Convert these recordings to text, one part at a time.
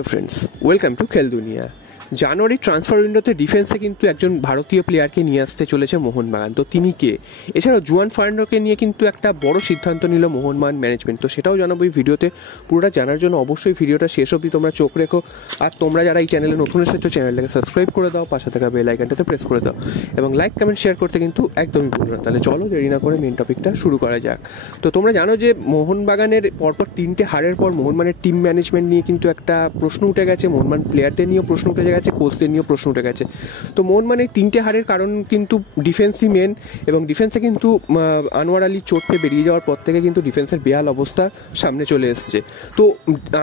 Hello friends, welcome to খেল দুনিয়া। জানুয়ারি transfer উইন্ডোতে ডিফেন্সে কিন্তু একজন ভারতীয় প্লেয়ারকে নিয়ে আসতে চলেছে মোহনবাগান। তো তিনি কে? এছাড়াও জুয়ান ফার্নান্ডোকে নিয়ে কিন্তু একটা বড় সিদ্ধান্ত নিল মোহনবাগান ম্যানেজমেন্ট। তো সেটাও জানাবো এই ভিডিওতে। পুরোটা জানার জন্য অবশ্যই ভিডিওটা শেষ অবধি তোমরা চোখ রেখো। আর তোমরা যারা এই চ্যানেলে নতুন এসেছো চ্যানেলটাকে সাবস্ক্রাইব করে দাও, পাশে থাকা বেল আইকনটাতে প্রেস করে দাও এবং লাইক কমেন্ট শেয়ার করতে কিন্তু একদমই ভুলো না। তাহলে চলো দেরি না করে মেন টপিকটা শুরু করা যাক। তো তোমরা জানো যে মোহনবাগানের পরপর 3টে হারের পর মোহনবাগানের টিম ম্যানেজমেন্ট নিয়ে কিন্তু একটা প্রশ্ন উঠে গেছে, মোহনবাগান প্লেয়ারদের নিয়েও প্রশ্ন উঠে গেছে, কোচদের নিয়েও প্রশ্ন উঠে গেছে। তো মোহনবাগানের 3টে হারের কারণ কিন্তু ডিফেন্সই মেন, এবং ডিফেন্সে কিন্তু আনোয়ার আলী চোট পেয়ে বেরিয়ে যাওয়ার পর থেকে কিন্তু ডিফেন্সের বেহাল অবস্থা সামনে চলে এসছে। তো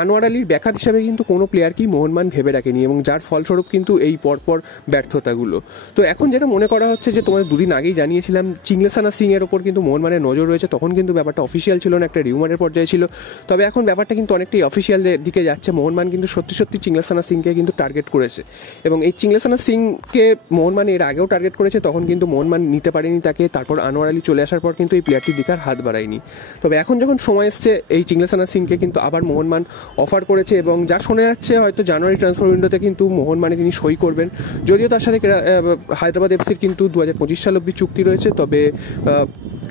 আনোয়ার আলীর ব্যাকআপ হিসাবে কিন্তু কোনো প্লেয়ারকেই মোহনবাগান ভেবে রাখেনি, এবং যার ফলস্বরূপ কিন্তু এই পরপর ব্যর্থতাগুলো। তো এখন যেটা মনে করা হচ্ছে যে তোমাদের দুদিন আগেই জানিয়েছিলাম চিংলেসানা সিং এর ওপর কিন্তু মোহনবাগানের নজর রয়েছে। তখন কিন্তু ব্যাপারটা অফিসিয়াল ছিল না, একটা রিউমারের পর্যায়ে ছিল। তবে এখন ব্যাপারটা কিন্তু অনেকটাই অফিসিয়াল দিকে যাচ্ছে। মোহনবাগান কিন্তু সত্যি সত্যি চিংলেসানা সিংকে কিন্তু টার্গেট করেছে, এবং এই চিংলেসানা সিংকে মোহনবাগান এর আগেও টার্গেট করেছে। তখন কিন্তু মোহনবাগান নিতে পারেনি তাকে। তারপর আনোয়ার আলী চলে আসার পর কিন্তু এই প্লেয়ারটির দিকে আর হাত বাড়ায়নি। তবে এখন যখন সময় এসছে এই চিংলেসানা সিংকে কিন্তু আবার মোহনবাগান অফার করেছে, এবং যা শোনা যাচ্ছে হয়তো জানুয়ারি ট্রান্সফার উইন্ডোতে কিন্তু মোহনবাগানে তিনি সই করবেন। যদিও তার সাথে হায়দ্রাবাদ এফসির কিন্তু 2025 সাল অব্দি চুক্তি রয়েছে। তবে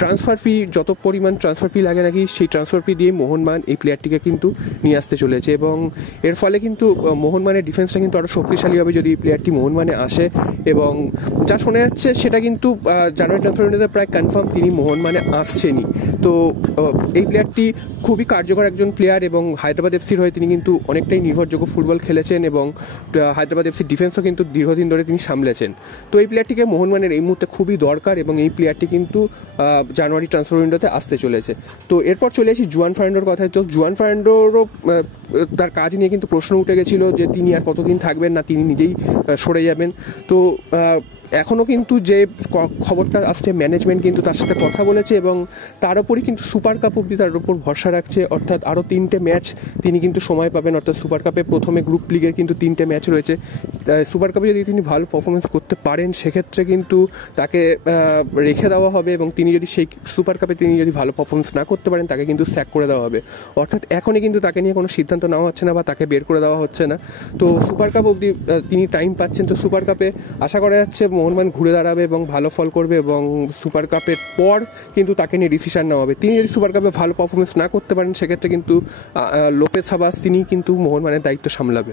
ট্রান্সফার ফি, যত পরিমাণ ট্রান্সফার ফি লাগে নাকি সেই ট্রান্সফার ফি দিয়ে মোহনবাগান এই প্লেয়ারটিকে কিন্তু নিয়ে আসতে চলেছে, এবং এর ফলে কিন্তু মোহনবাগানের ডিফেন্সটা কিন্তু আরও শক্তিশালী হবে যদি এই প্লেয়ারটি মোহনবাগানে আসে। এবং যা শোনা যাচ্ছে সেটা কিন্তু জানুয়ারি ট্রান্সফার উইন্ডোতে প্রায় কনফার্ম তিনি মোহনবাগানে আসছেনই। তো এই প্লেয়ারটি খুবই কার্যকর একজন প্লেয়ার, এবং হায়দ্রাবাদ এফসির হয়ে তিনি কিন্তু অনেকটাই নির্ভরযোগ্য ফুটবল খেলেছেন, এবং হায়দ্রাবাদ এফসির ডিফেন্সও কিন্তু দীর্ঘদিন ধরে তিনি সামলেছেন। তো এই প্লেয়ারটিকে মোহনবাগানের এই মুহূর্তে খুবই দরকার, এবং এই প্লেয়ারটি কিন্তু জানুয়ারি ট্রান্সফার উইন্ডোতে আসতে চলেছে। তো এরপর চলে আসি জুয়ান ফার্নান্ডোর কথায়। তো জুয়ান ফার্নান্ডোরও তার কাজ নিয়ে কিন্তু প্রশ্ন উঠে গেছিল যে তিনি আর কতদিন থাকবেন, না তিনি নিজেই সরে যাবেন। তো এখনও কিন্তু যে খবরটা আসছে ম্যানেজমেন্ট কিন্তু তার সাথে কথা বলেছে, এবং তার উপরই কিন্তু সুপার কাপ অব্দি তার উপর ভরসা রাখছে। অর্থাৎ আরও 3টে ম্যাচ তিনি কিন্তু সময় পাবেন। অর্থাৎ সুপার কাপে প্রথমে গ্রুপ লিগের কিন্তু 3টে ম্যাচ রয়েছে। সুপার কাপে যদি তিনি ভালো পারফরমেন্স করতে পারেন সেক্ষেত্রে কিন্তু তাকে রেখে দেওয়া হবে, এবং তিনি যদি সেই সুপার কাপে তিনি যদি ভালো পারফরমেন্স না করতে পারেন তাকে কিন্তু স্যাক করে দেওয়া হবে। অর্থাৎ এখনই কিন্তু তাকে নিয়ে কোনো সিদ্ধান্ত নেওয়া হচ্ছে না বা তাকে বের করে দেওয়া হচ্ছে না। তো সুপার কাপ অব্দি তিনি টাইম পাচ্ছেন। তো সুপার কাপে আশা করা যাচ্ছে মোহনবাগান ঘুরে দাঁড়াবে এবং ভালো ফল করবে, এবং সুপার কাপের পর কিন্তু তাকে নিয়ে ডিসিশন নেওয়া হবে। তিনি যদি সুপার কাপে ভালো পারফরমেন্স না করতে পারেন সেক্ষেত্রে কিন্তু লোপেস হাবাস তিনি কিন্তু মোহনবাগানের দায়িত্ব সামলাবে।